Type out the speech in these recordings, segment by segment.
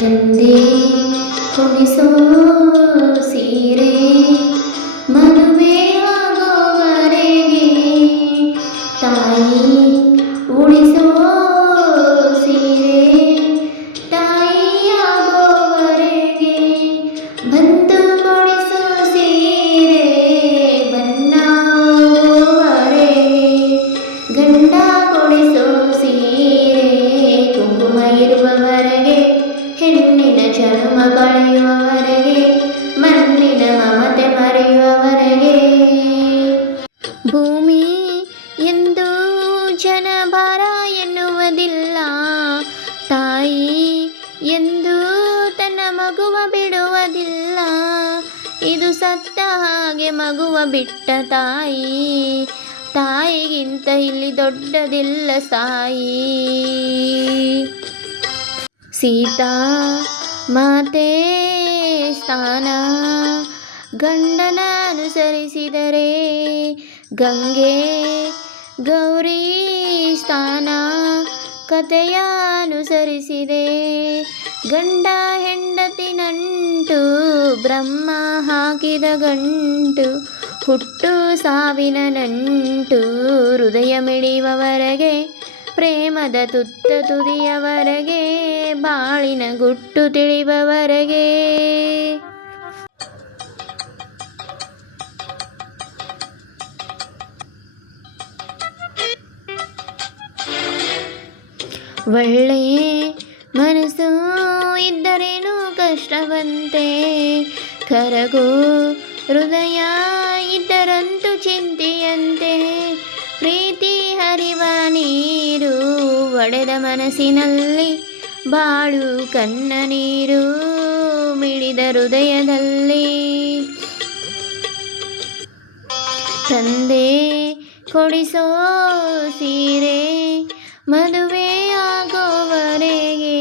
ತಂದೆ ಕೊಡಿಸೋ ಸೀರೆ ಮದುವೆ ಆಗೋವರೆಗೆ, ತಾಯಿ ಉಳಿಸೋ ಸೀರೆ ತಾಯಿಯಾಗೋವರೆಗೆ, ಬಂದು ಕೊಡಿಸೋ ಸೀರೆ ಬಣ್ಣ ಹೋಗುವವರೆಗೆ, ಗಂಡ ಕೊಡಿಸೋ ಸೀರೆ ಕುಂಕುಮ ಇರುವವರೆಗೆ, ಹೆಣ್ಣಿನ ಜನ್ಮ ಕಳೆಯುವವರೆಗೆ, ಮಣ್ಣಿನ ಮಮತೆ ಮರೆಯುವವರೆಗೆ. ಭೂಮಿ ಎಂದು ಜನಭಾರ ಎನ್ನುವುದಿಲ್ಲ, ತಾಯಿ ಎಂದು ತನ್ನ ಮಗುವ ಬಿಡುವುದಿಲ್ಲ. ಇದು ಸತ್ತ ಹಾಗೆ ಮಗುವ ಬಿಟ್ಟ ತಾಯಿ, ತಾಯಿಗಿಂತ ಇಲ್ಲಿ ದೊಡ್ಡದಿಲ್ಲ ಸಾಯಿ. ಸೀತಾ ಮಾತೆ ಸ್ಥಾನ ಗಂಡನ ಅನುಸರಿಸಿದರೆ, ಗಂಗೆ ಗೌರಿ ಸ್ಥಾನ ಕಥೆಯ ಅನುಸರಿಸಿದೆ. ಗಂಡ ಹೆಂಡತಿ ನಂಟು ಬ್ರಹ್ಮ ಹಾಕಿದ ಗಂಟು, ಹುಟ್ಟು ಸಾವಿನ ನಂಟು ಹೃದಯ ಮಿಡಿಯುವವರೆಗೆ, ಪ್ರೇಮದ ತುತ್ತ ತುದಿಯವರೆಗೆ, ಬಾಳಿನ ಗುಟ್ಟು ತಿಳಿಯುವವರೆಗೆ. ಒಳ್ಳೆ ಮನಸ್ಸು ಇದ್ದರೇನು ಕಷ್ಟವಂತೆ, ಕರಗೋ ಹೃದಯ ಇದ್ದರಂತೂ ಚಿಂತೆಯಂತೆ. ಪ್ರೀತಿ ಹರಿವ ನೀರು ಒಡೆದ ಮನಸ್ಸಿನಲ್ಲಿ, ಬಾಳು ಕಣ್ಣ ನೀರು ಮಿಡಿದ ಹೃದಯದಲ್ಲಿ. ತಂದೆ ಕೊಡಿಸೋ ಸೀರೆ ಮದುವೆ ಆಗೋವರೆಗೆ,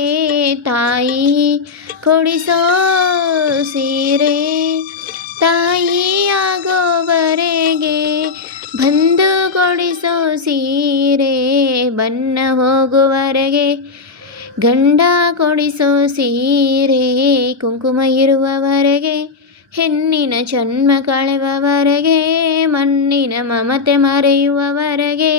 ತಾಯಿ ಕೊಡಿಸೋ ಸೀರೆ ತಾಯಿ ಆಗೋವರೆಗೆ, ಬಂದು ಕೊಡಿಸೋ ಸೀರೆ ಬಣ್ಣ ಹೋಗುವವರೆಗೆ, ಗಂಡ ಕೊಡಿಸೋ ಸೀರೆ ಕುಂಕುಮ ಇರುವವರೆಗೆ, ಹೆಣ್ಣಿನ ಜನ್ಮ ಕಳೆಯುವವರೆಗೆ, ಮಣ್ಣಿನ ಮಮತೆ ಮರೆಯುವವರೆಗೆ.